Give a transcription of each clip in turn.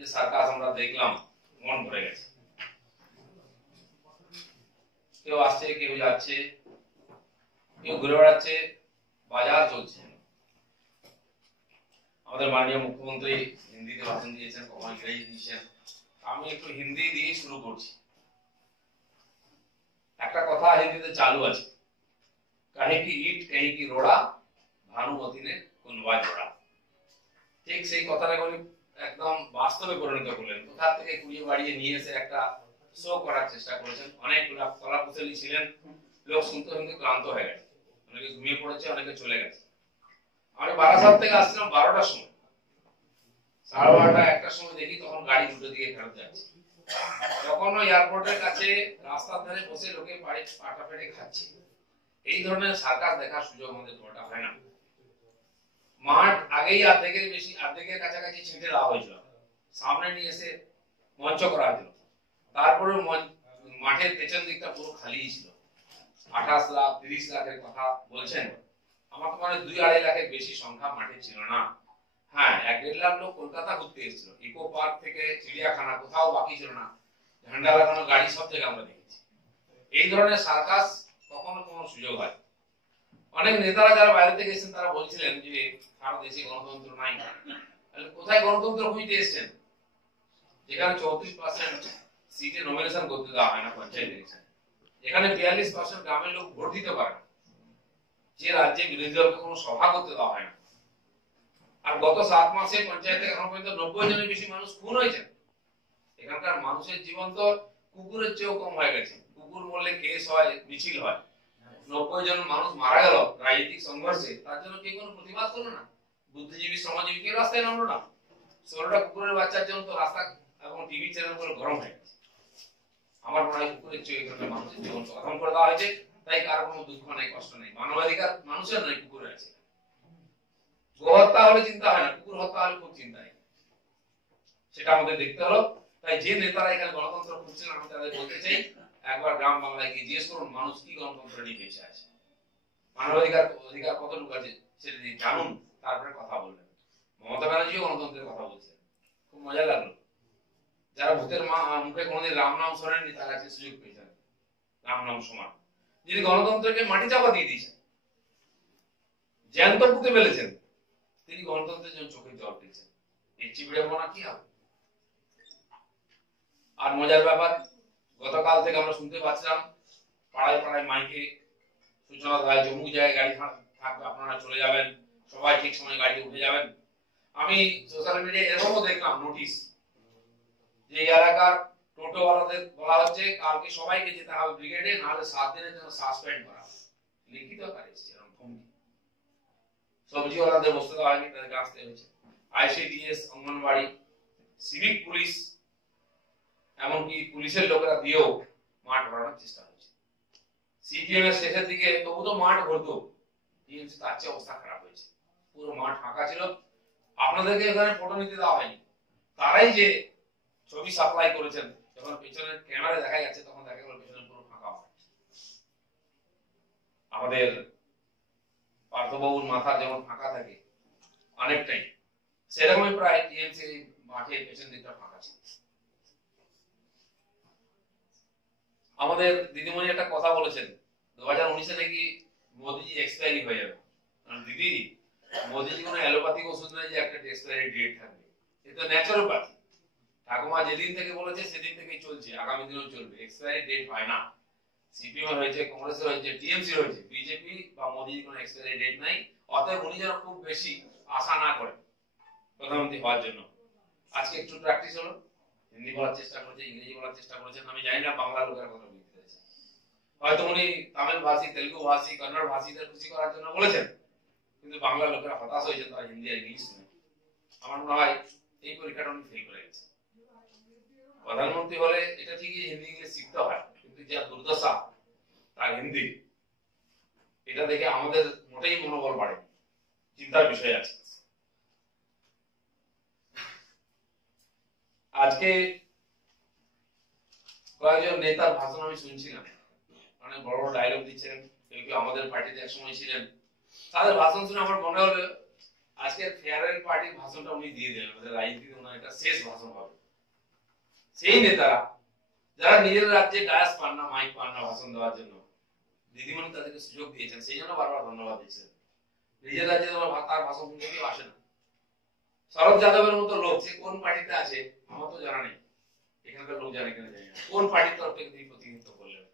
যে সার্কাস আমরা দেখলাম মন ভরে গেছে। কেউ আসছে, কেউ যাচ্ছে, কেউ ঘুরে বেড়াচ্ছে, বাজার চলছে। আমাদের মাননীয় মুখ্যমন্ত্রী হিন্দিতে ভাষণ দিয়েছেন, কখনো ইংরেজি দিয়েছেন। আমি একটু হিন্দি দিয়ে শুরু করছি। একটা কথা হিন্দিতে চালু আছে, কাহে কি ইট কাহে কি রোড়া, ভানুমতি নে কুনবা জোড়া। ঠিক সেই কথাটা উনি একদম বাস্তবে পরিণত করলেন। কোথা থেকে কুড়িয়ে বাড়িয়ে নিয়ে এসে একটা শো করার চেষ্টা করেছেন। অনেক কলাকুশলী ছিলেন, লোক শুনতে শুনতে ক্লান্ত হয়ে গেছে, অনেকে ঘুমিয়ে পড়েছে, অনেকে চলে গেছে। আমি বারাসাত থেকে আসছিলাম 12টার সময়, 12:30 1টার সময় দেখি তখন গাড়ি দুটো দিকে ফেরত যাচ্ছে। তখন এয়ারপোর্টের কাছে রাস্তার ধারে বসে লোকে পাটা পেটে খাচ্ছে। এই ধরনের সার্কাস দেখার সুযোগ আমাদের কোনোটা হয় না। মাঠ আগেই অর্ধেকের কাছাকাছি ছেঁটে দেওয়া হয়েছিল, সামনে নিয়ে এসে মঞ্চ করা হয়েছিল। তারপরে মাঠের পেছন দিকটা পুরো খালি ছিল। 28 লাখ 30 লাখের কথা বলছেন, আমার তো মানে 2-2.5 লাখের বেশি সংখ্যা মাঠে ছিল না। হ্যাঁ, 1-1.5 লাখ লোক কলকাতা ঘুরতে এসেছিল। ইকো পার্ক থেকে চিড়িয়াখানা কোথাও বাকি ছিল না, ঝান্ডা লাগানো গাড়ি সব জায়গায় আমরা দেখেছি। এই ধরনের সার্কাস কখনো কোনো সুযোগ হয়। অনেক নেতারা যারা বাইরে থেকে এসেছেন তারা বলছিলেন যে সারা দেশে গণতন্ত্র নাই। কোথায় গণতন্ত্র খুঁজতে এসেছেন যেখানে 34% সিটে নমিনেশন করতে দেওয়া হয় না পঞ্চায়েত ইলেকশন, এখানে 42% গ্রামের লোক ভোট দিতে পারে না, যে রাজ্যে বিরোধী দলকে কোনো সভা করতে দেওয়া হয় না। আর গত 7 মাসে পঞ্চায়েতে এখন পর্যন্ত 90 জনের বেশি মানুষ খুন হয়েছে। এখানকার মানুষের জীবন তো কুকুরের চেয়েও কম হয়ে গেছে। কুকুর মরলে কেস হয়, মিছিল হয়। 90 জন মানুষ মারা গেল রাজনৈতিক সংঘর্ষে, তার জন্য কেউ কোনো প্রতিবাদ করলো না। বুদ্ধিজীবী শ্রমজীবী কেউ রাস্তায় নামলো না। 16টা কুকুরের বাচ্চার জন্য তো রাস্তা এবং টিভি চ্যানেল গুলো গরম হয়ে গেছে। আমার মনে হয় কুকুরের চেয়ে এখানে মানুষের জীবন খতম করে দেওয়া হয়েছে, তাই কারো কোনো দুঃখ নেই, কষ্ট নেই। মানবাধিকার মানুষের নয়, কুকুরের আছে। গোহত্যা হলে চিন্তা হয় না, কুকুর হত্যা হলে খুব চিন্তা হয়। সেটা আমাদের দেখতে হলো। তাই যে নেতারা এখানে গণতন্ত্র খুঁজছেন, আমি তাদের বলতে চাই, একবার গ্রাম বাংলায় গিয়ে জিজ্ঞেস করুন মানুষ কি গণতন্ত্র নিয়ে বেঁচে আছে, মানবাধিকার অধিকার কতটুকু আছে সেটা নিয়ে জানুন, তারপরে কথা বলবেন। মমতা ব্যানার্জিও গণতন্ত্রের কথা বলছেন, খুব মজা লাগলো। যারা ভূতের মুখে কোনোদিন রাম নাম শোনেননি তারা আজকে সুযোগ পেয়েছেন রাম নাম সমান। যিনি গণতন্ত্রকে মাটি চাপা দিয়ে দিয়েছেন, জ্যান্ত পুঁতে ফেলেছেন, তিনি গণতন্ত্রের জন্য চোখে জল পেয়েছেন। এর চেয়ে বিড়ম্বনা কি হবে? আর মজার ব্যাপার, গতকাল থেকে আমরা শুনতে পাচ্ছিলাম পাড়ায় পাড়ায় মাইকে সূচনা দেওয়া হয়েছে, অমুক জায়গায় গাড়ি থাকবে, আপনারা চলে যাবেন, সবাই ঠিক সময় গাড়িতে উঠে যাবেন। আমি সোশ্যাল মিডিয়ায় এরকমও দেখলাম নোটিশ যে এলাকার টোটোওয়ালাদের বলা হচ্ছে কালকে সবাইকে যেতে হবে ব্রিগেডে, নাহলে 7 দিনের জন্য সাসপেন্ড করা হবে। লিখিত আকারে এসেছে এরকম ধমকি। সবজিওয়ালাদের বসতে দেওয়া হয়নি, তাদেরকে আসতে হয়েছে। ICDS, অঙ্গনবাড়ি, সিভিক পুলিশ, এমনকি পুলিশের লোকেরা দিয়েও মাঠ ভরানোর চেষ্টা হয়েছে। CPM এর শেষের দিকে তবু তো মাঠ ভরতো, টিএমসি তার চেয়ে অবস্থা খারাপ হয়েছে, পুরো মাঠ ফাঁকা ছিল। আপনাদেরকে এখানে ফটো নিতে দেওয়া হয়নি, তারাই যে ছবি সাপ্লাই করেছেন, যখন পেছনের ক্যামেরায় দেখা যাচ্ছে তখন দেখা গেল পেছনে পুরো ফাঁকা মাঠ। আমাদের পার্থবাবুর মাথা যেমন ফাঁকা থাকে অনেকটাই, সেরকমই প্রায় টিএমসি মাঠের পেছন দিকটা ফাঁকা ছিল। আমাদের দিদিমণি একটা কথা বলেছেন, 2019-এ নাকি মোদিজি এক্সপায়ারি হয়ে যাবে। দিদি, মোদিজি কোনো অ্যালোপ্যাথিক ওষুধ নয় যে একটা এক্সপায়ারি ডেট থাকবে, এটা ন্যাচারোপ্যাথি। ঠাকুমা যেদিন থেকে বলেছে সেদিন থেকেই চলছে, আগামী দিনেও চলবে। এক্সপায়ারি ডেট হয় না। সিপিএম হয়েছে, কংগ্রেসের হয়েছে, টিএমসি হয়েছে, বিজেপি বা মোদিজির কোনো এক্সপায়ারি ডেট নাই। অতএব উনি যেন খুব বেশি আশা না করেন প্রধানমন্ত্রী হওয়ার জন্য। আজকে একটু প্র্যাকটিস হলো, হিন্দি বলার চেষ্টা করেছে, ইংরেজি বলার চেষ্টা করেছেন। আমি জানি না বাংলা লোকের কথা বলতে চাইছে, হয়তো উনি তামিল ভাষী, তেলুগু ভাষী, কন্নড় ভাষীদের খুশি করার জন্য বলেছেন, কিন্তু বাংলা লোকেরা হতাশ হয়েছেন, তারা হিন্দি আর ইংলিশ শুনে। আমার মনে হয় এই পরীক্ষাটা উনি ফেল করে গেছেন। প্রধানমন্ত্রী হলে এটা ঠিকই হিন্দি ইংলিশ শিখতে হয়, কিন্তু যা দুর্দশা তার হিন্দি, এটা দেখে আমাদের মোটেই মনোবল বাড়ে, চিন্তার বিষয় আছে। আজকে কয়েকজন নেতার ভাষণ আমি শুনছিলাম, অনেক বড় বড় ডায়লগ দিচ্ছেন, কেউ কেউ আমাদের পার্টিতে এক সময় ছিলেন। তাদের ভাষণ শুনে আমার মনে হলো আজকে ফেয়ারওয়েল পার্টির ভাষণটা উনি দিয়ে দিলেন, আমাদের রাজনীতিতে ওনার এটা শেষ ভাষণ হবে। সেই নেতারা যারা নিজের রাজ্যে ডায়াস পান না, মাইক পান না ভাষণ দেওয়ার জন্য, দিদিমণি তাদেরকে সুযোগ দিয়েছেন, সেই জন্য বারবার ধন্যবাদ দিচ্ছেন। নিজের রাজ্যে তার ভাষণ শুনতে কেউ আসে না। শরৎ যাদবের মতো লোক, সে কোন পার্টিতে আছে আমার তো জানা নেই, এখানকার লোক জানে কিনা জানি না, কোন পার্টির তরফ থেকে তিনি প্রতিনিধিত্ব করলেন।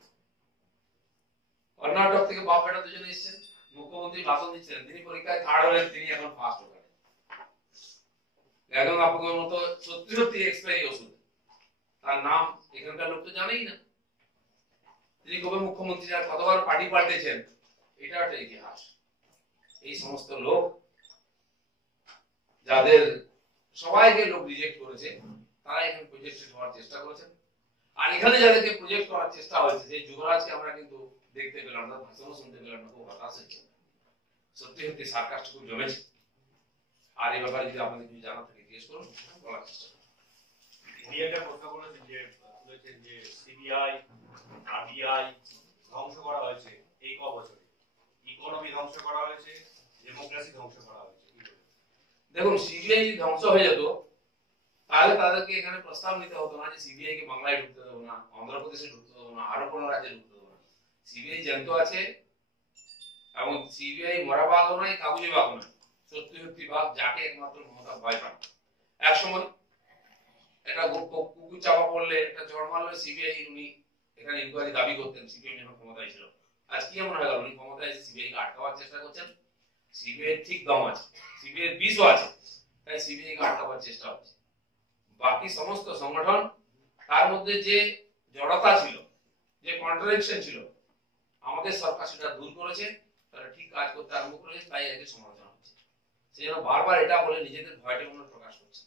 কর্ণাটক থেকে বাপ বেটা দুজনে এসেছেন, মুখ্যমন্ত্রী ভাষণ দিচ্ছেন, তিনি পরীক্ষায় থার্ড হলেন, তিনি এখন ফার্স্ট হলেন। একদম আপনাদের মতো সত্যি সত্যি এক্সপায়ারি ওষুধ, তার নাম এখানকার লোক তো জানেই না। তিনি কবে মুখ্যমন্ত্রী আর কতবার পার্টি পাল্টেছেন, এটা একটা ইতিহাস। এই সমস্ত লোক যাদের সবাইকে লোক রিজেক্ট করেছে, তারা এখানে প্রজেক্টেড হওয়ার চেষ্টা করেছেন। আর এখানে যাদেরকে প্রজেক্ট করার চেষ্টা হয়েছে, সেই যুবরাজকে আমরা কিন্তু দেখতে পেলাম না, ভাষণও শুনতে পেলাম না, খুব হতাশ হচ্ছে। সত্যি সত্যি সার্কাসটা খুব জমেছে। আর এই ব্যাপারে যদি আপনাদের কিছু জানা থাকে জিজ্ঞেস করুন, বলার চেষ্টা করুন। উনি একটা কথা বলেছেন যে সিবিআই আরবিআই ধ্বংস করা হয়েছে এই ক বছরে, ইকোনমি ধ্বংস করা হয়েছে, ডেমোক্রেসি ধ্বংস করা হয়েছে। দেখুন, সিবিআই ধ্বংস হয়ে যেত তাহলে তাদেরকে এখানে প্রস্তাব নিতে হতো না যে সিবিআই কে বাংলায় ঢুকতে দেবো না, অন্ধ্রপ্রদেশে ঢুকতে দেবো না, আরো কোনো রাজ্যে ঢুকতে দেবো না। সিবিআই জ্যান্ত আছে এবং সিবিআই মরা বাঘও নয়, কাগজে বাঘ নয়, সত্যি সত্যি বাঘ, যাকে একমাত্র মমতা ভয় পান। এক সময় একটা কুকুর চাপা পড়লে, একটা চড় মারলে সিবিআই উনি এখানে ইনকোয়ারি দাবি করতেন, সিবিআই যখন ক্ষমতায় ছিল। আজ কি এমন হয়ে গেল, উনি ক্ষমতায় এসে সিবিআই কে আটকাবার চেষ্টা করছেন। সিবিআই ঠিক দম আছে, সিবিআই বিষও আছে, তাই সিবিআই কে আটকাবার চেষ্টা হচ্ছে। বাকি সমস্ত সংগঠন, তার মধ্যে যে জড়তা ছিল, যে কন্ট্রাডিকশন ছিল, আমাদের সরকার সেটা দূর করেছে, তারা ঠিক কাজ করতে আরম্ভ করেছে, তাই একে সমালোচনা হচ্ছে। সেই জন্য বারবার এটা বলে নিজেদের ভয়টা প্রকাশ করছে।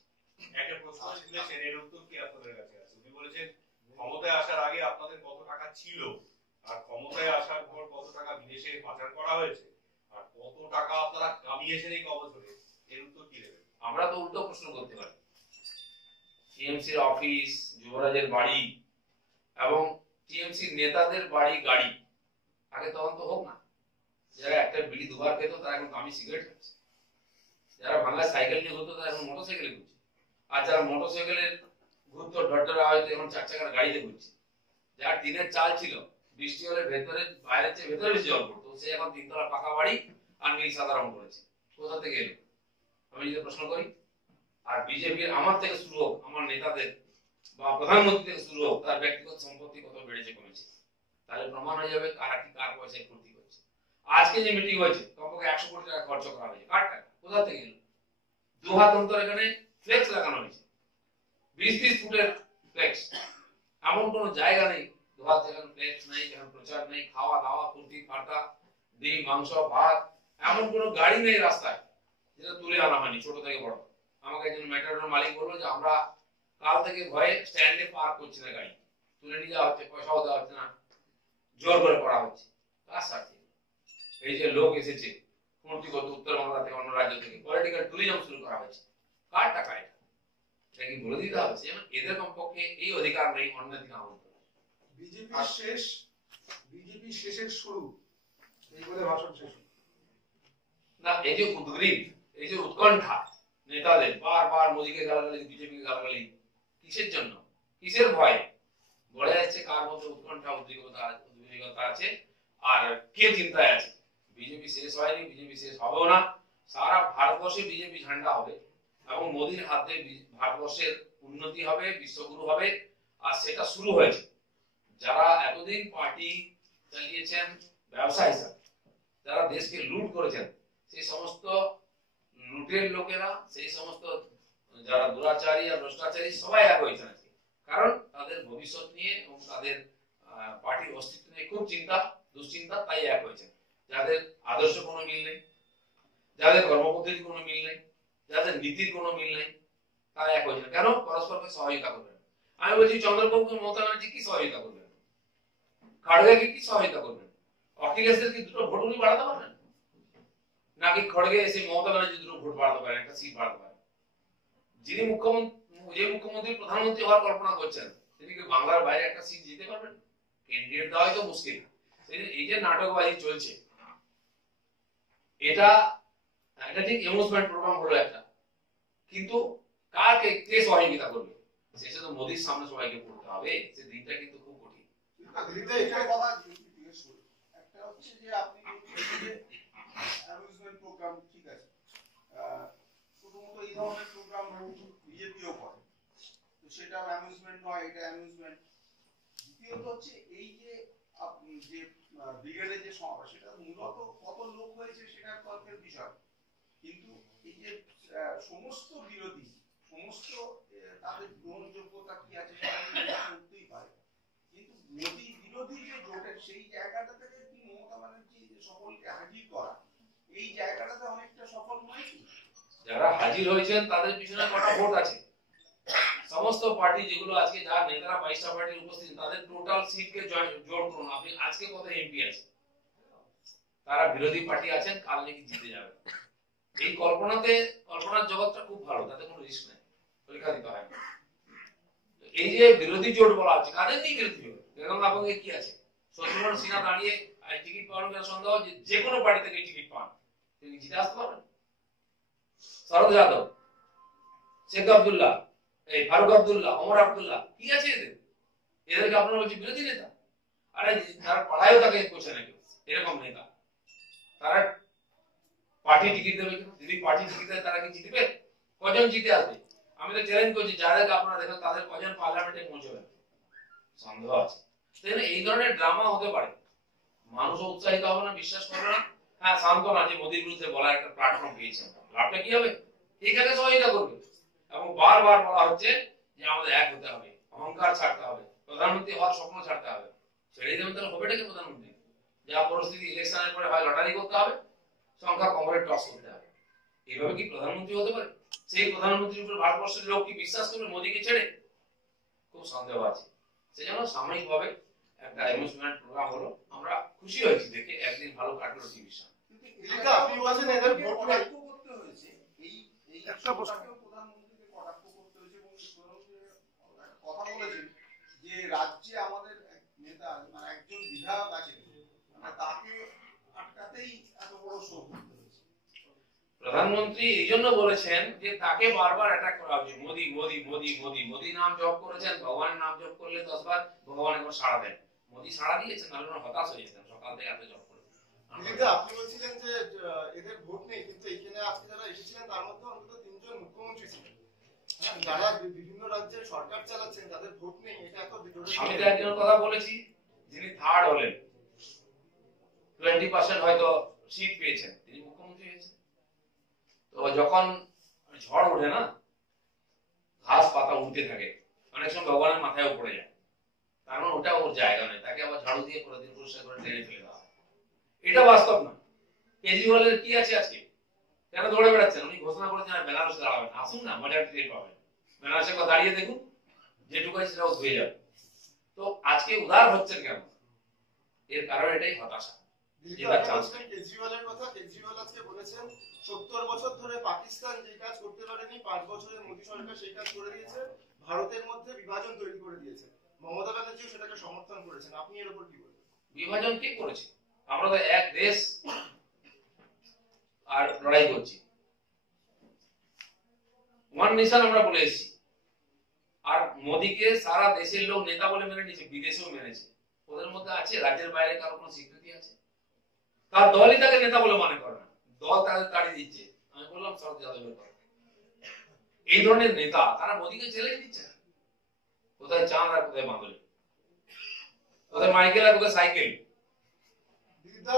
একটা প্রশ্ন তুলেছেন, এর উত্তর কি আপনাদের কাছে আছে? উনি বলেছেন ক্ষমতায় আসার আগে আপনাদের কত টাকা ছিল, আর ক্ষমতায় আসার পর কত টাকা বিদেশে পাচার করা হয়েছে, আর কত টাকা আপনারা কামিয়েছেন এই ক বছরে, এর উত্তর কি দেবেন? আমরা তো উল্টো প্রশ্ন করতে পারি। টিএমসির অফিস, যুবরাজের বাড়ি এবং টিএমসির নেতাদের বাড়ি গাড়ি আগে তদন্ত হোক না। যারা একটা বিড়ি দুবার খেত তারা এখন দামি সিগারেট খাচ্ছে, যারা বাংলা সাইকেল নিয়ে ঘুরতো তারা এখন মোটরসাইকেলে ঘুরছে, আর যারা মোটরসাইকেলের ঘুরতো ঢটঢটা হয়তো এখন 4 চাকার গাড়িতে ঘুরছে। যার টিনের চাল ছিল, বৃষ্টি হলে ভেতরে বাইরের চেয়ে ভেতরে বেশি জল পড়তো, সে এখন 3 তলা পাকা বাড়ি আর নীল সাদা রং করেছে। কোথা থেকে এলো আমি যদি প্রশ্ন করি। আর বিজেপির আমার থেকে শুরু হোক, আমার নেতাদের বা প্রধানমন্ত্রী থেকে শুরু হোক, তার ব্যক্তিগত সম্পত্তি কত বেড়েছে কমেছে, তাহলে প্রমাণ হয়ে যাবে কারা কি কার পয়সায় ফুর্তি করছে। আজকে যে মিটিং হয়েছে, কমপক্ষে 100 কোটি টাকা খরচ করা হয়েছে, কার টাকা, কোথা থেকে এলো? 2 হাত অন্তর এখানে ফ্লেক্স লাগানো হয়েছে, 20-30 ফুটের ফ্লেক্স। এমন কোনো জায়গা নেই 2 হাত যেখানে ফ্লেক্স নেই, যেখানে প্রচার নেই, খাওয়া দাওয়া ফুর্তি ফাটা, ডিম মাংস ভাত, এমন কোনো গাড়ি নেই রাস্তায় যেটা তুলে আনা হয়নি ছোট থেকে বড়। আমাকে একজন মেট্রোর মালিক বললো যে আমরা কাল থেকে ভয়ে স্ট্যান্ডে পার্ক করছি না, গাড়ি তুলে নিয়ে যাওয়া হচ্ছে, পয়সাও দেওয়া হচ্ছে না, জোর করে করা হচ্ছে। কার স্বার্থে? এই যে লোক এসেছে মূর্তিগত উত্তরবঙ্গ থেকে, অন্য রাজ্য থেকে, পলিটিক্যাল ট্যুরিজম শুরু করা হয়েছে, কার টাকা এটা? এটা কি বলে দিতে হবে? এদের কমপক্ষে এই অধিকার নেই অন্যের দিকে আমন্ত্রণ। বিজেপি শেষের শুরু, এই বলে ভাষণ শেষ না। এই যে উদ্গ্রীব, এই যে উৎকণ্ঠা নেতাদের, বারবার মোদীকে গালাগালি, বিজেপিকে গালাগালি, কিসের জন্য, কিসের ভয়ে? বলে যাচ্ছে কার মধ্যে উৎকণ্ঠা উদ্বিগ্নতা আছে আর কে চিন্তায় আছে। বিজেপি শেষ হয়নি, বিজেপি শেষ হবেও না। সারা ভারতবর্ষে বিজেপি ঝান্ডা হবে এবং মোদীর হাতে ভারতবর্ষের উন্নতি হবে, বিশ্বগুরু হবে। আর সেটা শুরু হয়েছে। যারা এতদিন পার্টি চালিয়েছেন ব্যবসা হিসাবে, যারা দেশকে লুট করেছেন, সেই সমস্ত লুটের লোকেরা, সেই সমস্ত যারা দুরাচারী আর ভ্রষ্টাচারী, সবাই এক হয়েছেন। কারণ তাদের ভবিষ্যৎ নিয়ে এবং তাদের পার্টির অস্তিত্ব নিয়ে খুব চিন্তা, দুশ্চিন্তা, তাই এক হয়েছে। যাদের আদর্শ কোনো মিল নেই, যাদের কর্মপদ্ধতির কোনো মিল নেই, যাদের নীতির কোনো মিল নেই, তারা এক হয়েছে। কেন? পরস্পরকে সহযোগিতা করবেন। আমি বলছি চন্দ্রবাবু মমতা ব্যানার্জি কি সহযোগিতা করবেন? খড়গেকে কি সহযোগিতা করবেন? অখিলেশের কি 2টো ভোট উনি বাড়াতে পারবেন? নাকি খড়গে এসে মমতা ব্যানার্জি 2টো ভোট বাড়াতে পারেন, একটা সিট বাড়াতে পারেন? যিনি মুখ্যমন্ত্রী প্রধানমন্ত্রী হওয়ার কল্পনা করছেন, তিনি কি বাংলার বাইরে একটা সিট জিতে পারবেন? ক্যান্ডিডেট দেওয়াই তো মুশকিল। এই যে নাটকবাজি চলছে, এটা এটা ঠিক এমোশনাল প্রোগ্রাম হলো একটা, কিন্তু কাকে কে সহযোগিতা করবে শেষে তো মোদির সামনে সবাইকে পড়তে হবে, সে দিনটা কিন্তু খুব কঠিন। দিল্লিতে একটা কথা জিজ্ঞেস করি, একটা হচ্ছে যে আপনি বলছেন যে অ্যামিউজমেন্ট প্রোগ্রাম, ঠিক আছে, প্রথমত এই ধরনের প্রোগ্রাম বিজেপিও করে, তো সেটা অ্যামিউজমেন্ট নয়, এটা অ্যামিউজমেন্ট। দ্বিতীয়ত হচ্ছে এই যে আপনি যে ব্রিগেডের যে সমাবেশ, সেটা মূলত কত লোক হয়েছে সেটা তর্কের বিষয়, কিন্তু এই যে সমস্ত বিরোধী, সমস্ত তাদের গ্রহণযোগ্যতা কি আছে সেটা করতেই পারে, কিন্তু মোদী বিরোধী যে জোটের সেই জায়গাটা থেকে কি মমতা ব্যানার্জি সকলকে হাজির করা, এই জায়গাটাতে অনেকটা সফল নয় কি? যারা হাজির হয়েছেন তাদের পিছনে কটা ভোট আছে, সমস্ত পার্টি যেগুলো আজকে যার নেতারা 22টা পার্টির উপস্থিত, তাদের টোটাল সিটকে জোর করুন, আপনি আজকে কত এমপি আছে, তারা বিরোধী পার্টি আছেন, কাল নাকি জিতে যাবে। এই কল্পনার জগৎটা খুব ভালো, তাতে কোনো রিস্ক নেই, পরীক্ষা দিতে হয় না। এই যে বিরোধী জোট বলা হচ্ছে, কাদের নিয়ে বিরোধী জোট? দেখুন আপনাকে কি আছে, শত্রুঘ্ন সিনহা দাঁড়িয়ে টিকিট পাওয়ার সন্দেহ যে কোনো পার্টি থেকে টিকিট পান, তিনি জিতে আসতে পারবেন। শরদ যাদব, শেখ আব্দুল্লাহ, এই ফারুক আব্দুল্লাহ, ওমর আব্দুল্লাহ, কি আছে এদেরকে আপনারা বলছেন বিরোধী নেতা? আরে যারা পাড়ায়ও তাকে করছে নাকি এরকম নেতা, তারা পার্টি টিকিট দেবে, যদি পার্টি টিকিট দেয় তারা কি জিতবে? কজন জিতে আসবে? আমি তো চ্যালেঞ্জ করছি, যাদেরকে আপনারা দেখেন তাদের কজন পার্লামেন্টে পৌঁছবেন, সন্দেহ আছে। এই ধরনের ড্রামা হতে পারে, মানুষও উৎসাহিত হবে না, বিশ্বাস করবে না। হ্যাঁ, সান্ত্বনা যে মোদির বিরুদ্ধে বলার একটা প্ল্যাটফর্ম পেয়েছেন, লাভটা কি হবে? এখানে সহযোগিতা করবে, এবং বারবার বলা হচ্ছে যে আমাদের এক হতে হবে, অহংকার ছাড়তে হবে, প্রধানমন্ত্রী হওয়ার স্বপ্ন ছাড়তে হবে। ছেড়ে দেবেন তাহলে হবেটা কি প্রধানমন্ত্রী? যা পরিস্থিতি, ইলেকশনের পরে হয় লটারি করতে হবে, সংখ্যা কম করে টস করতে হবে, এইভাবে কি প্রধানমন্ত্রী হতে পারে? সেই প্রধানমন্ত্রীর উপর ভারতবর্ষের লোক কি বিশ্বাস করবে মোদীকে ছেড়ে? খুব সন্দেহ আছে। সেজন্য সাময়িকভাবে একটা এমোশনাল প্রোগ্রাম হলো, আমরা খুশি হয়েছি দেখে, একদিন ভালো কাটলো টিভির সামনে। কিন্তু আপনি বলছেন এদের ভোট কটাক্ষ করতে হয়েছে, এই একটা প্রশ্নকেও প্রধানমন্ত্রীকে কটাক্ষ করতে হয়েছে, এবং প্রধানমন্ত্রী কথা বলেছেন যে রাজ্যে আমাদের নেতা মানে একজন বিধায়ক আছেন, মানে তাকে আটকাতেই এত বড় শো করতে হয়েছে। প্রধানমন্ত্রী এই জন্য বলেছেন যে তাকে বারবার অ্যাটাক করা হচ্ছে, মোদি মোদি মোদি মোদি মোদি নাম জপ করেছেন, ভগবানের নাম জপ করলে 10 বার ভগবান এখন সাড়া দেন। মোদি সাড়া দিয়েছেন, নাহলে হতাশ হয়ে যেতেন, সকাল থেকে এত জপ করে। কিন্তু আপনি বলছিলেন যে এদের ভোট নেই, কিন্তু এখানে আজকে যারা এসেছিলেন তার মধ্যে অন্তত 3 জন মুখ্যমন্ত্রী ছিলেন, যারা বিভিন্ন রাজ্যের সরকার চালাচ্ছেন, তাদের ভোট নেই, এটা এত বিরোধী। আমি তো একজনের কথা বলেছি, যিনি থার্ড হলেন, 20% হয়তো সিট পেয়েছেন, তিনি মুখ্যমন্ত্রী হয়েছেন। তো যখন ঝড় ওঠে না, ঘাস পাতা উঠতে থাকে, অনেক সময় ভগবানের মাথায়ও পড়ে যায়, তার মানে ওটা ওর জায়গা নেই, তাকে আবার ঝাড়ু দিয়ে প্রতিদিন পরিষ্কার করে টেনে ফেলে দেওয়া। এটা বাস্তব না। কেজরিওয়ালের কি আছে আজকে? কেন দৌড়ে বেড়াচ্ছেন? উনি ঘোষণা করেছেন আর বেনারসে দাঁড়াবেন, আসুন না, মজার টের পাবেন, বেনারসে দাঁড়িয়ে দেখুন, যেটুকু আছে সেটাও ধুয়ে যাবে। তো আজকে উদার হচ্ছেন কেন? এর কারণ এটাই হতাশা। কেজরিওয়ালের কথা, কেজরিওয়াল আজকে বলেছেন 70 বছর ধরে পাকিস্তান যে কাজ করতে পারেনি, 5 বছরে মোদী সরকার সেই কাজ করে দিয়েছে, ভারতের মধ্যে বিভাজন তৈরি করে দিয়েছে। মমতা ব্যানার্জিও সেটাকে সমর্থন করেছেন, আপনি এর উপর কি বলবেন? বিভাজন কে করেছে? আমরা তো এক দেশ আর লড়াই করছি, ওয়ান নেশন আমরা বলে এসেছি, আর মোদীকে সারা দেশের লোক নেতা বলে মেনে নিয়েছে, বিদেশেও মেনেছে। ওদের মধ্যে আছে রাজ্যের বাইরে কারো কোনো স্বীকৃতি আছে? তার দলই তাকে নেতা বলে মনে করে না, দল তাদের তাড়িয়ে দিচ্ছে। আমি বললাম শরদ যাদবের কথা, এই ধরনের নেতা তারা মোদীকে চ্যালেঞ্জ দিচ্ছে। কোথায় চাঁদ আর কোথায় বাঁদল, কোথায় মাইকেল আর কোথায় সাইকেল। দিদা,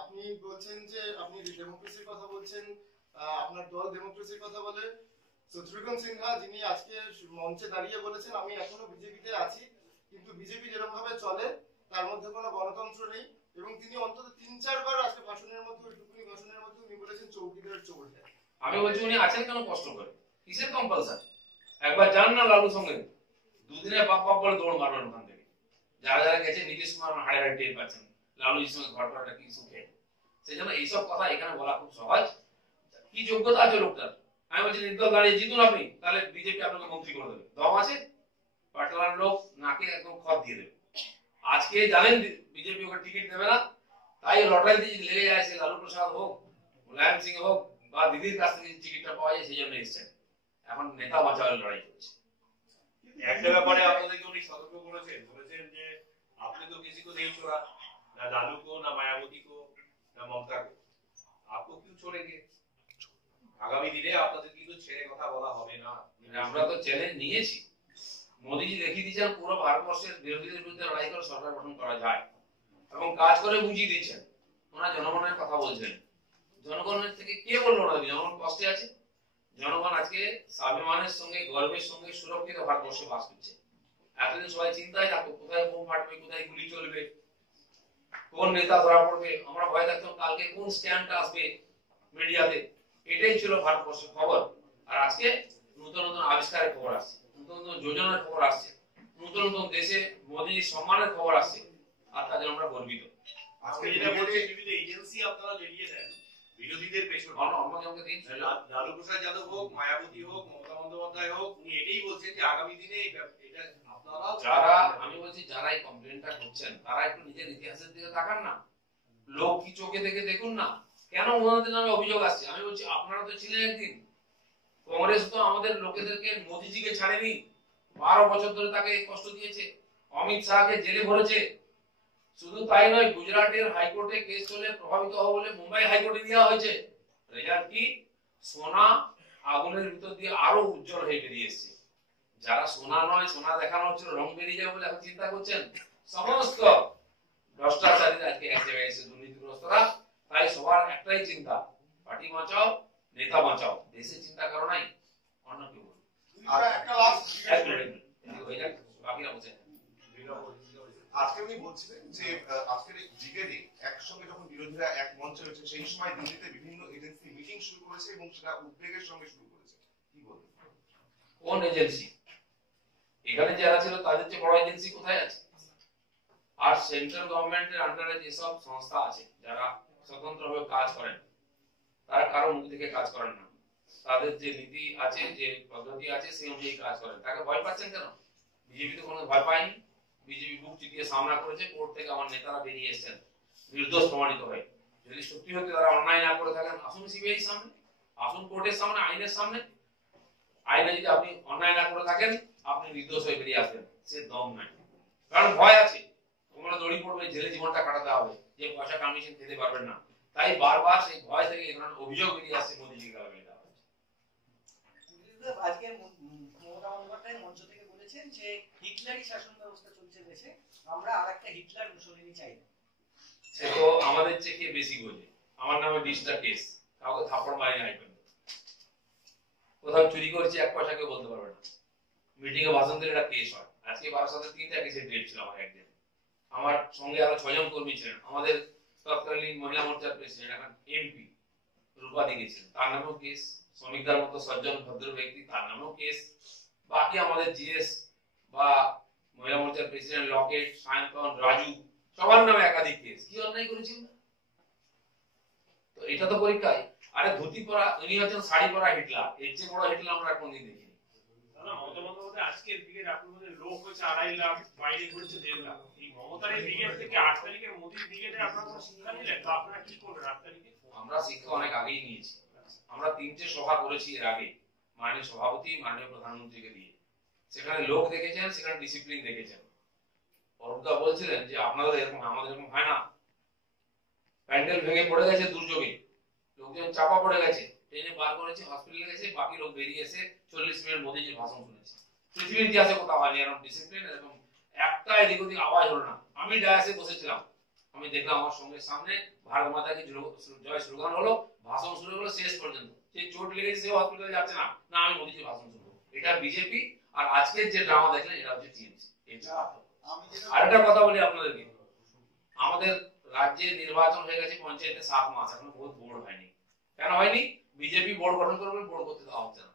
আপনি বলছেন যে আপনি ডেমোক্রেসির কথা বলছেন, আপনার দল ডেমোক্রেসির কথা বলে। শত্রুঘ্ন সিনহা, যিনি আজকে মঞ্চে দাঁড়িয়ে বলেছেন আমি এখনো বিজেপিতে আছি, কিন্তু বিজেপি যেরকম ভাবে চলে তার মধ্যে কোনো গণতন্ত্র নেই, এবং তিনি অন্তত 3-4 বার আজকে ভাষণের মধ্যে, ওইটুকুনি ভাষণের মধ্যে উনি বলেছেন চৌকিদার চোর হ্যাঁ। আমি বলছি উনি আছেন কেন কষ্ট করে? কিসের কম্পালশন? একবার যান না লালুর সঙ্গে, দুদিনে বাপ বাপ বলে দৌড় মারবেন ওখান থেকে। যারা যারা গেছে নীতিশ কুমার হাড়ে হাড়ে টের পাচ্ছেন লালুজির সঙ্গে ঘর করাটা কি সুখে। সেই জন্য এইসব কথা এখানে বলা খুব সহজ। কি যোগ্যতা আছে লোকটার? আমি বলছি নির্দল দাঁড়িয়ে জিতুন আপনি, তাহলে বিজেপি আপনাকে মন্ত্রী করে দেবে। দম আছে? পাটলার লোক নাকে একদম খত দিয়ে দেবে। আজকে জানেন বিজেপি ওকে টিকিট দেবে না, তাই লটারি দিয়ে লেগে যায়, সে লালু প্রসাদ হোক, মুলায়ম সিং হোক বা দিদির কাছ থেকে টিকিটটা পাওয়া যায় সেই জন্য এসছেন। এখন নেতা বাঁচাওয়ার লড়াই চলছে। একটা ব্যাপারে আপনাদেরকে উনি সতর্ক করেছেন, বলেছেন যে আপনি তো किसी को नहीं छोड़ा, ना लालू को, ना मायावती को, ना ममता को, आपको क्यों छोड़ेंगे? আগামী দিনে আপনাদের কিন্তু ছেড়ে কথা বলা হবে না। আমরা তো চ্যালেঞ্জ নিয়েছি। মোদিজি দেখিয়ে দিয়েছেন পুরো ভারতবর্ষের বিরোধীদের বিরুদ্ধে লড়াই করে সরকার গঠন করা যায় এবং কাজ করে বুঝিয়ে দিচ্ছেন। ওনারা জনগণের কথা বলছেন। জনগণের থেকে কে বললো না জনগণ কষ্টে আছে? জনগণ আজকে স্বাভিমানের সঙ্গে গর্বের সঙ্গে সুরক্ষিত ভারতবর্ষে বাস করছে। এতদিন সবাই চিন্তায় থাকতো কোথায় বোম ফাটবে, কোথায় গুলি চলবে, কোন নেতা ধরা পড়বে, আমরা ভয় থাকতাম কালকে কোন স্ট্যান্ডটা আসবে মিডিয়াতে। এটাই ছিল ভারতবর্ষের খবর। আর আজকে নতুন নতুন আবিষ্কারের খবর আসছে, নতুন নতুন যোজনার খবর আসছে, নতুন নতুন দেশে মোদীর সম্মানের খবর আসছে, আর তাদের আমরা গর্বিত। আজকে যেটা বলছেন বিভিন্ন এজেন্সি আপনারা লেগিয়ে দেন বিরোধীদের পেছনে। আমাকে দিন লালু প্রসাদ যাদব হোক, মায়াবতী হোক, মমতা বন্দ্যোপাধ্যায় হোক, উনি এটাই বলছেন যে আগামী দিনে এটা আপনারা যারা, আমি বলছি যারা এই কমপ্লেনটা করছেন তারা একটু নিজের ইতিহাসের দিকে তাকান না, লোক কি চোখে দেখে দেখুন না, কেন ওনাদের নামে অভিযোগ আসছে। আমি বলছি আপনারা তো ছিলেন একদিন, কংগ্রেস তো আমাদের লোকেদেরকে মোদিজিকে ছাড়েনি, 12 বছর ধরে তাকে কষ্ট দিয়েছে, অমিত শাহকে জেলে ভরেছে। শুধু তাই নয়, গুজরাটের হাইকোর্টে কেস চলে প্রভাবিত হবে বলে মুম্বাই হাইকোর্টে দেওয়া হয়েছে। রেজাল্ট কি? সোনা আগুনের ভিতর দিয়ে আরো উজ্জ্বল হয়ে বেরিয়ে এসছে। যারা সোনা নয়, সোনা দেখানো হচ্ছিল রং বেরিয়ে যাবে বলে এখন চিন্তা করছেন, সমস্ত ভ্রষ্টাচারীরা আজকে এক জায়গায় এসে দুর্নীতিগ্রস্তরা। তাই সবার একটাই চিন্তা, পার্টি বাঁচাও, নেতা বাঁচাও, দেশের চিন্তা করো নাই, অন্য কেউ বলুন। আর একটা লাস্ট বাকিরা বলছে আজকে উনি বলছিলেন যে আজকের এই ব্রিগেডে একসঙ্গে যখন বিরোধীরা এক মঞ্চে রয়েছে সেই সময় দিল্লিতে বিভিন্ন এজেন্সি মিটিং শুরু করেছে এবং সেটা উদ্বেগের সঙ্গে শুরু করেছে, কি বলবেন? কোন এজেন্সি? এখানে যারা ছিল তাদের চেয়ে বড় এজেন্সি কোথায় আছে? আর সেন্ট্রাল গভর্নমেন্টের আন্ডারে যেসব সংস্থা আছে যারা স্বতন্ত্রভাবে কাজ করেন, তারা কারো মুখ থেকে কাজ করেন না, তাদের যে নীতি আছে, যে পদ্ধতি আছে সেই অনুযায়ী কাজ করেন। তাকে ভয় পাচ্ছেন কেন? বিজেপি তো কোনো ভয় পায়নি। বিজেপি বুক চিতিয়ে সামনা করেছে, কোর্ট থেকে আমার নেতারা বেরিয়ে এসেছেন নির্দোষ প্রমাণিত হয়ে। যদি সত্যি সত্যি তারা অন্যায় না করে থাকেন, আসুন সিবিআই সামনে, আসুন কোর্টের সামনে, আইনের সামনে। আইনে যদি আপনি অন্যায় না করে থাকেন, আপনি নির্দোষ হয়ে বেরিয়ে আসবেন, সে দম নাই। কারণ ভয় আছে, তোমরা দড়ি পড়বে, জেলে জীবনটা কাটাতে হবে, যে পয়সা কমিশন খেতে পারবেন না। তাই বারবার সেই ভয় থেকে এই ধরনের অভিযোগ বেরিয়ে আসছে মোদিজিকে গালাগালি দেওয়া হচ্ছে। আজকে মমতা বন্দ্যোপাধ্যায় মঞ্চ থেকে বলেছেন যে হিটলারি শাসন ব্যবস্থা চলছে দেশে, আমরা আরেকটা হিটলার মুসলিনি চাই না। সে তো আমাদের চেয়ে বেশি বোঝে। আমার নামে 20টা কেস, কাউকে থাপ্পড় মারি নাই, কোথাও চুরি করেছি 1 পয়সা কেউ বলতে পারবে না। মিটিং এ ভাষণ দিলে একটা কেস হয়। আজকে 12/7 3টা কেসের ডেট ছিল আমার একদিন। আমার সঙ্গে আরো 6 জন কর্মী ছিলেন। আমাদের তৎকালীন মহিলা মোর্চার প্রেসিডেন্ট, এখন এমপি রূপা দিকে ছিলেন, তার নামেও কেস। শ্রমিকদার মতো সজ্জন ভদ্র ব্যক্তি, তার নামেও কেস। বাকি আমাদের জিএস বা মহিলা মোর্চার প্রেসিডেন্ট লকেট, সায়ন্তন, রাজু, সবার নামে একাধিক কেস। কি অন্যায় করেছিল? তো এটা তো পরীক্ষায়। আরে ধুতি পরা, উনি হচ্ছেন শাড়ি পরা হিটলার, এর চেয়ে বড় হিটলার আমরা কোনদিন দেখিনি। মমতা বন্দ্যোপাধ্যায় আজকের ব্রিগেড আপনাদের লোক হচ্ছে 2.5 লাখ, বাইরে ঘুরছে 1.5 লাখ। এই মমতার এই ব্রিগেড থেকে 8 তারিখের মোদির ব্রিগেডে আপনারা কোনো শিক্ষা নিলেন? তো আপনারা কি করবেন 8 তারিখে? আমরা শিক্ষা অনেক আগেই নিয়েছি। আমরা 3টে সভা করেছি এর আগে, মাননীয় সভাপতি, মাননীয় প্রধানমন্ত্রীকে দিয়ে। সেখানে লোক দেখেছেন, সেখানে ডিসিপ্লিন দেখেছেন। অরূপদা বলছিলেন যে আপনাদের এরকম, আমাদের এরকম হয় না। প্যান্ডেল ভেঙে পড়ে গেছে দুর্যোগে, লোকজন চাপা পড়ে গেছে, ট্রেনে বার করেছে, হসপিটালে গেছে, বাকি লোক বেরিয়ে এসে 40 মিনিট মোদিজির ভাষণ শুনেছে। পৃথিবীর ইতিহাসে কোথাও হয়নি এরকম ডিসিপ্লিন, এরকম একটা এদিক ওদিক আওয়াজ হলো না। আমি ডায়াসে বসেছিলাম, আমি দেখলাম আমার সঙ্গে সামনে ভারত মাতা কি জয় স্লোগান হলো, ভাষণ শুরু হলো শেষ পর্যন্ত। যে চোট লেগেছে সে হসপিটালে যাচ্ছে না, না আমি মোদিজির ভাষণ শুনবো। এটা বিজেপি। আর আজকের যে ড্রামা দেখলেন এটা হচ্ছে টিএমসি। আরেকটা কথা বলি আপনাদেরকে, আমাদের রাজ্যে নির্বাচন হয়ে গেছে পঞ্চায়েতে 7 মাস, এখনো বহুত বোর্ড হয়নি। কেন হয়নি? বিজেপি বোর্ড গঠন করবে, বোর্ড করতে দেওয়া হচ্ছে না।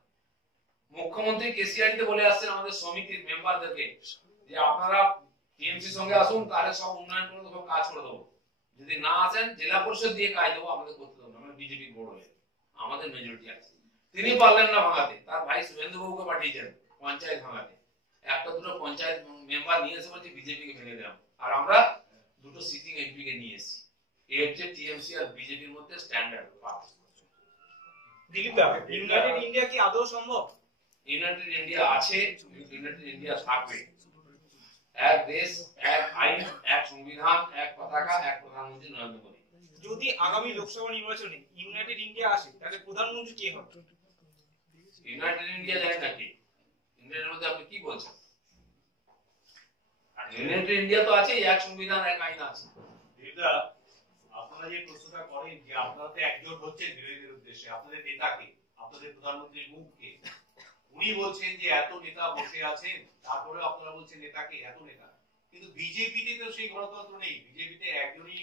মুখ্যমন্ত্রী কেসিআরিতে বলে আসছেন আমাদের সমিতির মেম্বারদেরকে যে আপনারা টিএমসি সঙ্গে আসুন, তাহলে সব উন্নয়ন করে দেবো, কাজ করে দেবো। যদি না আসেন জেলা পরিষদ দিয়ে কাজ দেবো, আমাদের করতে দেবো না, আমরা বিজেপি বোর্ড হয়ে, আমাদের মেজরিটি আছে। তিনি পারলেন না ভাঙাতে, তার ভাই শুভেন্দু বাবুকে পাঠিয়েছেন পঞ্চায়েত ভাঙাতে। একটা দুটো পঞ্চায়েত মেম্বার নিয়ে এসে বলছে বিজেপিকে ভেঙে দিলাম, আর আমরা 2টো সিটিং এমপি কে নিয়ে এসেছি। এই হচ্ছে টিএমসি আর বিজেপির মধ্যে স্ট্যান্ডার্ড পার্থক্য। দিলীপ দা, ইউনাইটেড ইন্ডিয়া কি আদৌ সম্ভব? ইউনাইটেড ইন্ডিয়া আছে, ইউনাইটেড ইন্ডিয়া থাকবে। এক দেশ, এক আইন, এক সংবিধান, এক পতাকা, এক প্রধানমন্ত্রী নরেন্দ্র মোদী। যদি আগামী লোকসভা নির্বাচনে ইউনাইটেড ইন্ডিয়া আসে তাহলে প্রধানমন্ত্রী কে হবে? ইউনাইটেড ইন্ডিয়া যায় নাকি? ইন্ডিয়ার মধ্যে আপনি কি বলছেন? আর ইউনাইটেড ইন্ডিয়া তো আছে, এক সংবিধান, এক আইন আছে। দিলীপদা, আপনারা যে প্রশ্নটা করেন যে আপনারা তো একজোট হচ্ছেন বিরোধীদের উদ্দেশ্যে, আপনাদের নেতাকে, আপনাদের প্রধানমন্ত্রীর মুখকে, উনি বলছেন যে এত নেতা বসে আছেন, তারপরে আপনারা বলছেন নেতাকে, এত নেতা। কিন্তু বিজেপিতে তো সেই গণতন্ত্র নেই। বিজেপিতে একজনই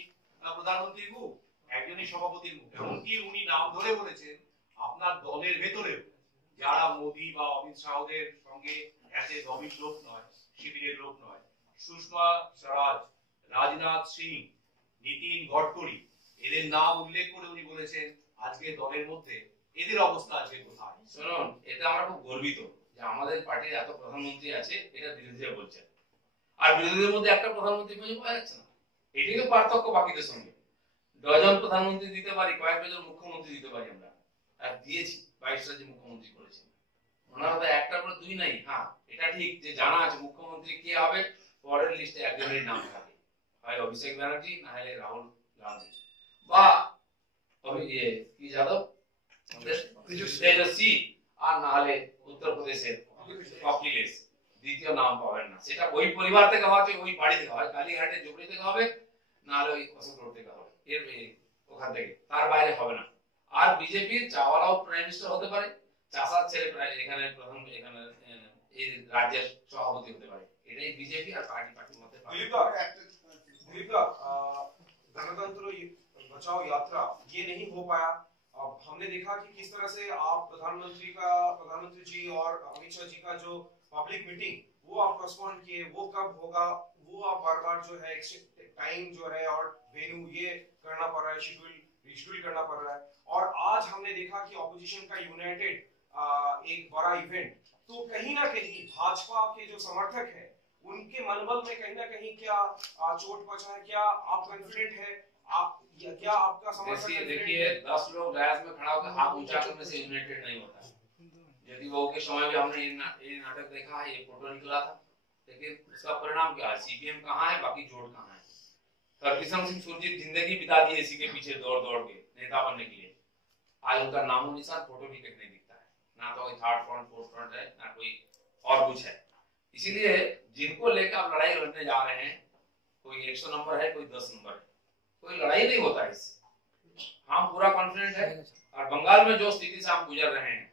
প্রধানমন্ত্রীর মুখ, একজনই সভাপতির মুখ। এমনকি উনি নাম ধরে বলেছেন আপনার দলের ভেতরেও যারা মোদী বা অমিত শাহদের সঙ্গে এতে দমির লোক নয়, শিবিরের লোক নয়, সুষমা স্বরাজ, রাজনাথ সিং, নীতিন গডকরি, এদের নাম উল্লেখ করে উনি বলেছেন আজকে দলের মধ্যে এদের অবস্থা আজকে কোথায়। শুনুন, এটা আমরা খুব গর্বিত যে আমাদের পার্টির এত প্রধানমন্ত্রী আছে, এটা বিরোধীরা বলছেন। আর বিরোধীদের মধ্যে একটা প্রধানমন্ত্রী খুঁজে পাওয়া যাচ্ছে না। এটাই তো পার্থক্য বাকিদের সঙ্গে। ডজন প্রধানমন্ত্রী দিতে পারি, কয়েক ডজন মুখ্যমন্ত্রী দিতে পারি আমরা, আর দিয়েছি 22 রাজ্যে মুখ্যমন্ত্রী করেছি। ওনারা তো একটার পর দুই নাই। হ্যাঁ, এটা ঠিক যে জানা আছে মুখ্যমন্ত্রী কে হবে, পরের লিস্টে একজনের নাম থাকে, হয় অভিষেক ব্যানার্জি, না হলে রাহুল গান্ধী, বা কি যাদব, তেজস্বী, আর না হলে উত্তরপ্রদেশের অখিলেশ। দ্বিতীয় নাম পাবেন না। সেটা ওই পরিবার থেকে হবে, ওই বাড়ি থেকে হয়, কালীঘাটে জুবলি থেকে হবে, না হলে ওই অশোক রোড থেকে হবে, এর ওখান থেকে, তার বাইরে হবে না। আর বিজেপির চাওয়ালাও প্রাইম মিনিস্টার হতে পারে, চাষার ছেলে এখানে প্রধান, এখানে এই রাজ্যের সভাপতি হতে পারে। এটাই বিজেপি আর পার্টির মধ্যে। दिलीप दा, गणतंत्र बचाओ यात्रा ये नहीं हो पाया। अब हमने देखा कि किस तरह से आप प्रधानमंत्री जी और अमित शाह जी का जो पब्लिक मीटिंग वो आप पोस्टपोन किए, वो कब होगा, वो आप बार-बार जो है टाइम जो है और वेन्यू ये करना पड़ रहा है, रिशेड्यूल करना पड़ रहा है। और आज हमने देखा कि ऑपोजिशन का यूनाइटेड एक बड़ा इवेंट, तो कहीं ना कहीं भाजपा के जो समर्थक है उनके मनोबल में कहीं ना कहीं क्या चोट पहुंचा है? क्या आप कॉन्फिडेंट है? क्या आपका समर्थक? देखिए 10 लोग डायस में खड़ा होकर हाथ ऊंचा करने से यूनाइटेड नहीं होता है। यदि वो के समय भी हमने ये नाटक देखा है, ये फोटो निकला था, लेकिन उसका परिणाम क्या है? सीपीएम कहाँ है, बाकी जोड़ कहाँ है? हरकिशन सिंह सुरजीत जिंदगी बिता दी इसी के पीछे दौड़ के नेता बनने के लिए। आज उनका नामो निशान फोटो भी नहीं दिखता है, ना तो कोई थर्ड फ्रंट, फोर्थ फ्रंट है, ना कोई और कुछ है। इसीलिए जिनको लेकर आप लड़ाई लड़ने जा रहे हैं, कोई 100 नंबर है, कोई 10 नंबर है, कोई लड़ाई नहीं होता है इससे। हम पूरा कॉन्फिडेंट है। और बंगाल में जो स्थिति से हम गुजर रहे हैं,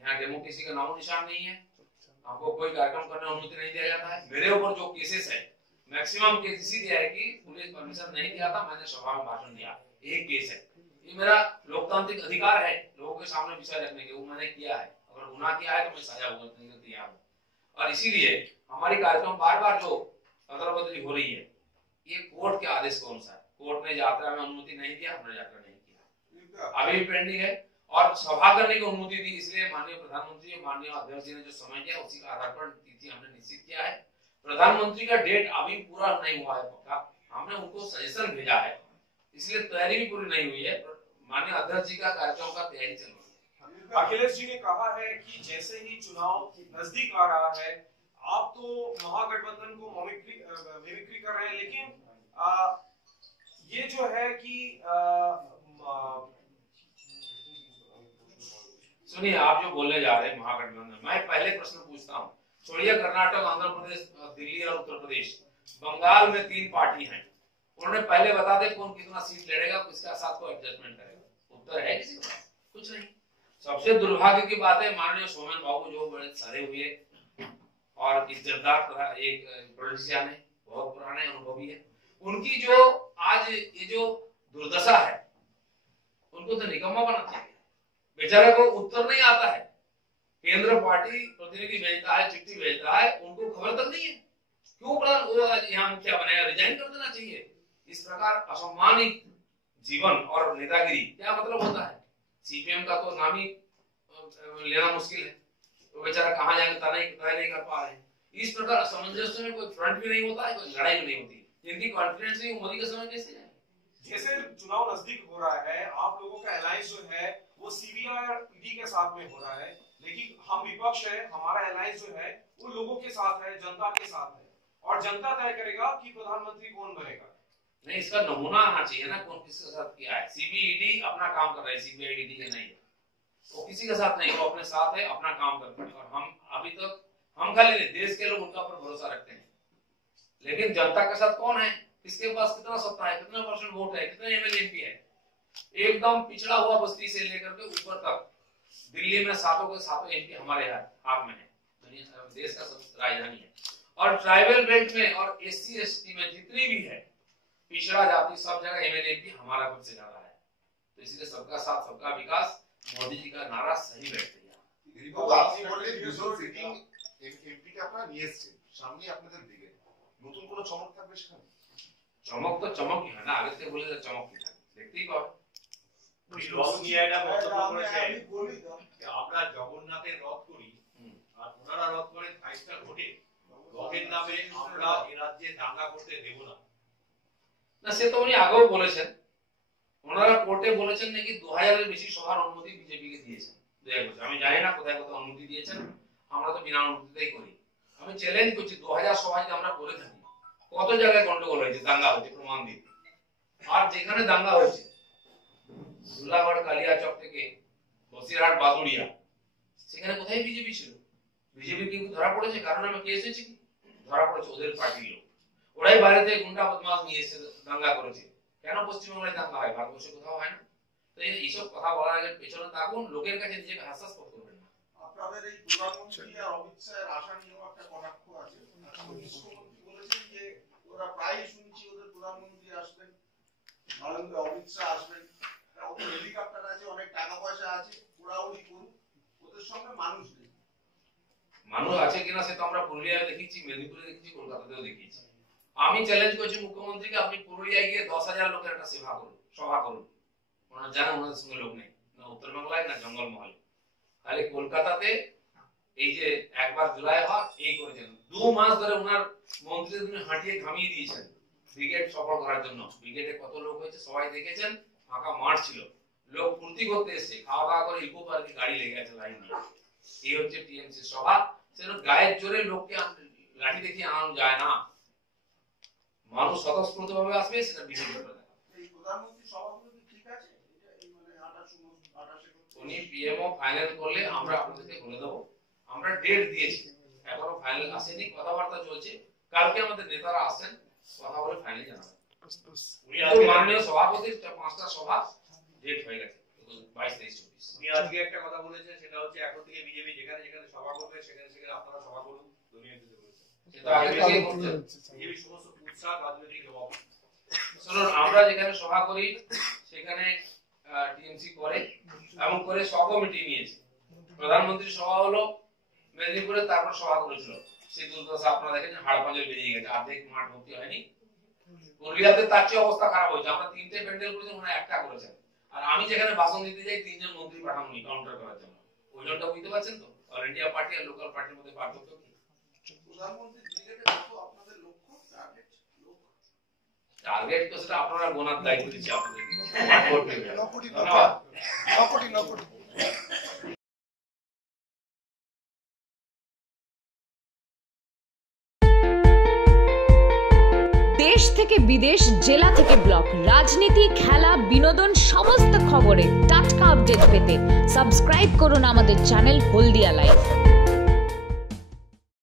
यहाँ डेमोक्रेसी का नामो निशान नहीं है, हमको कोई कार्यक्रम करने अनुमति नहीं दिया जाता है। मेरे ऊपर जो केसेस है, मैक्सिमम केस इसीलिए है कि पुलिस परमिशन नहीं दिया था, मैंने सभा में भाषण दिया, एक केस है। ये मेरा लोकतांत्रिक अधिकार है लोगों के सामने विषय रखने के, वो मैंने किया है। अगर गुनाह किया है तो मैं सजा भुगतने को तैयार हूँ। और इसीलिए हमारी कार्यक्रम बार-बार जो अदला बदली हो रही है, ये कोर्ट के आदेश के अनुसार। कोर्ट ने यात्रा में अनुमति नहीं दिया, हमने यात्रा नहीं किया, अभी भी पेंडिंग है। और सभा करने की अनुमति दी, इसलिए माननीय प्रधानमंत्री और माननीय अध्यक्ष जी ने जो समय दिया, उसी के आधार पर तिथि हमने निश्चित किया है। प्रधानमंत्री का डेट अभी पूरा नहीं हुआ है पक्का, हमने उनको सजेशन भेजा है, इसलिए तैयारी भी पूरी नहीं हुई है। माननीय अध्यक्ष जी का कार्यक्रम का तैयारी चल रही है। अखिलेश जी ने कहा है कि जैसे ही चुनाव नजदीक आ रहा है, आप तो महागठबंधन को मिमिक्री कर रहे हैं, लेकिन ये जो है कि सुनिए, आप जो बोलने जा रहे हैं महागठबंधन, मैं पहले प्रश्न पूछता हूँ। छोड़िए कर्नाटक, आंध्र प्रदेश, दिल्ली और उत्तर प्रदेश, बंगाल में 3 पार्टी हैं। उन्होंने पहले बता दे कौन कितना सीट लड़ेगा, किसका साथ को एडजस्टमेंट करेगा। उत्तर है किसी के पास? कुछ नहीं। सबसे दुर्भाग्य की बात है, माननीय सोमेन बाबू जो बड़े सड़े हुए और इज्जतदार एक पॉलिटिशियन है, बहुत पुराने अनुभवी है, उनकी जो आज ये जो दुर्दशा है, उनको तो निकम्मा बनाना चाहिए। बेचारा को उत्तर नहीं आता है, केंद्र पार्टी प्रतिनिधि भेजता है, चिट्ठी भेजता है, उनको खबर तक नहीं है। क्यों यहाँ मुखिया बनेगा? रिजाइन कर देना चाहिए। इस प्रकार असम्मानित जीवन और नेतागिरी क्या मतलब होता है? सीपीएम का तो नाम ही लेना मुश्किल है, तो बेचारा कहाँ जाएंगे तय नहीं कर पा रहे हैं। इस प्रकार असमंजस्य में कोई फ्रंट भी नहीं होता है, कोई लड़ाई भी नहीं होती। जिनकी कॉन्फिडेंस नहीं, मोदी के समय कैसे जाए? जैसे चुनाव नजदीक हो रहा है, आप लोगों का अलायंस जो है वो सीबीआई और ईडी के साथ में हो रहा है, लेकिन हम विपक्ष है, हमारा अलायंस जो है वो लोगों के साथ है, जनता के साथ है, और जनता तय करेगा कि प्रधानमंत्री कौन बनेगा। नहीं, इसका नमूना आना चाहिए ना, कौन किसके साथ किया है। सीबीईडी अपना काम कर रहा है, सीबीआई ईडी के नहीं, वो किसी के साथ नहीं, वो अपने साथ है, अपना काम कर रहे हैं। और हम अभी तक हम खाली नहीं, देश के लोग उनका पर भरोसा रखते हैं, लेकिन जनता के साथ कौन है, किसके पास कितना सत्ता है, कितना % वोट है, कितने एमएलए एमपी है। एकदम पिछड़ा हुआ बस्ती से लेकर के ऊपर तक दिल्ली में 7 के 7 एमपी हमारे हाथ में है, देश का सबसे राजधानी है। और ट्राइबल बेल्ट में और एससी एसटी में जितनी भी है पिछड़ा जाति, सब जगह एमएलए एमपी हमारा सबसे ज्यादा है। तो इसलिए सबका साथ सबका विकास, मोदी जी का नारा सही बैठते हैं। तो আপনি বললেন ভিজুয়াল সিটিং এমপি কে আপনারা নিয়ে এসেছেন, সামনে আপনাদের দিকে নতুন কোনো চমক থাকবে সেখানে? চমক তো চমক ही है ना, आगे से बोले तो चमक ही है, देखते ही पाओ। রথ নিয়ে একটা মন্তব্য করেছেন যে আমরা জগন্নাথের রথ করি আর ওনারা রথ করেন 5 স্টার হোটেল, রথের নামে আমরা এই রাজ্যে দাঙ্গা করতে দেব না। না, সে তো উনি আগেও বলেছেন, ওনারা কোর্টে বলেছেন নাকি 2000 এর বেশি সভার অনুমতি বিজেপি কে দিয়েছেন 2000 বছর। আমি জানি না কোথায় কোথায় অনুমতি দিয়েছেন, আমরা তো বিনা অনুমতিতেই করি। আমি চ্যালেঞ্জ করছি 2000 সভা যদি আমরা করে থাকি, কত জায়গায় গন্ডগোল হয়েছে, দাঙ্গা হয়েছে, প্রমাণ দিন। আর যেখানে দাঙ্গা হয়েছে দুলাগড় কালিয়াচক থেকে বসিরহাট বাদুড়িয়া, সেখানে কোথায় বিজেপি ছিল? বিজেপি কি ধরা পড়েছে? কারণ আমি কেস হয়েছে কি ধরা পড়েছে ওদের পার্টির লোক, ওরাই বাড়িতে গুন্ডা বদমাশ নিয়ে এসে দাঙ্গা করেছে। কেন পশ্চিমবঙ্গে দাঙ্গা হয়, ভারতবর্ষে কোথাও হয় না? তো এইসব কথা বলার আগে পেছনে তাকুন, লোকের কাছে নিজেকে হাস্যাস্পদ করবেন না। আপনাদের এই প্রধানমন্ত্রী আর অমিত শাহের আশা নিয়েও একটা কটাক্ষ আছে। মুখ্যমন্ত্রী বলেছেন যে ওরা প্রায় শুনছি ওদের প্রধানমন্ত্রী আসবেন, নরেন্দ্র অমিত শাহ আসবেন, ওদের হেলিকপ্টার আছে, অনেক টাকা পয়সা আছে, ওরাওই করুক, ওদের সঙ্গে মানুষ নেই। মানুষ আছে কিনা সে তো আমরা পুরুলিয়ায় দেখেছি, মেদিনীপুরে দেখেছি, কলকাতাতেও দেখেছি। আমি চ্যালেঞ্জ করছি মুখ্যমন্ত্রীকে, আপনি পুরুলিয়ায় গিয়ে 10,000 লোকের একটা সভা করুন। ওনারা জানেন ওনাদের সঙ্গে লোক নেই, না উত্তর বাংলায় না জঙ্গলমহলে। খালি কলকাতাতে এই যে একবার জুলাই হওয়া এই করেছেন, 2 মাস ধরে ওনার মন্ত্রীদের হাঁটিয়ে ঘামিয়ে দিয়েছেন ব্রিগেড সফল করার জন্য। ব্রিগেডে কত লোক হয়েছে সবাই দেখেছেন, ফাঁকা মাঠ ছিল, লোক ফুর্তি করতে এসে খাওয়া দাওয়া করে ইকো পার্কে গাড়ি লেগে আছে লাইন দিয়ে। এই হচ্ছে টিএমসি সভা। সেটা গায়ের জোরে লোককে লাঠি দেখিয়ে আনানো যায় না, মানুষ স্বতঃস্ফূর্ত ভাবে আসবে, সেটা বিজেপি করে দেখা। এই প্রধানমন্ত্রী সভাগুলো কি ঠিক আছে? এটা এই মানে 28 উনি পিএমও ফাইনাল করলে আমরা আপনাদেরকে বলে দেবো। আমরা ডেট দিয়েছি, এখনো ফাইনাল আসেনি, কথাবার্তা চলছে। কালকে আমাদের নেতারা আসেন, কথা বলে ফাইনাল জানাবেন। মাননীয় সভাপতির 5টা সভা ডেট হয়ে গেছে, 22, 23, 24। উনি আজকে একটা কথা বলেছেন, সেটা হচ্ছে এখন থেকে বিজেপি যেখানে যেখানে সভা করবে সেখানে সেখানে আপনারা সভা করুন, দুনিয়া দিতে বলেছেন। সেটা আগে থেকেই করতেন। বিজেপি সমস্ত উৎসাহ রাজনৈতিক জবাব। শুনুন, আমরা যেখানে সভা করি সেখানে টিএমসি করে, এমন করে সব কমিটি নিয়েছে। প্রধানমন্ত্রী সভা হলো মেদিনীপুরে, তারপর সভা করেছিল, সেই দুর্দশা আপনারা দেখেন, হাড় পাঁজর বেরিয়ে গেছে, অর্ধেক মাঠ ভর্তি হয়নি। পুরুলিয়াতে তার চেয়ে অবস্থা খারাপ হয়েছে, আমরা 3টে প্যান্ডেল করেছি, ওনারা একটা করেছেন। আর আমি যেখানে ভাষণ দিতে যাই 3 জন মন্ত্রী পাঠানোনি কাউন্টার করার জন্য। ওইজনটা বুঝতে পারছেন তো, অল ইন্ডিয়া পার্টি আর লোকাল পার্টির মধ্যে পার্থক্য কি? প্রধানমন্ত্রী ব্রিগেডে কত আপনাদের লক্ষ্য টার্গেট তো সেটা আপনারা গোনার দায়িত্ব দিচ্ছি আপনাদেরকে। 9 কোটি। দেশ থেকে বিদেশ, জেলা থেকে ব্লক, রাজনীতি, খেলা, বিনোদন সমস্ত খবরে টাটকা আপডেট পেতে সাবস্ক্রাইব করুন আমাদের চ্যানেল হলদিয়া লাইভ।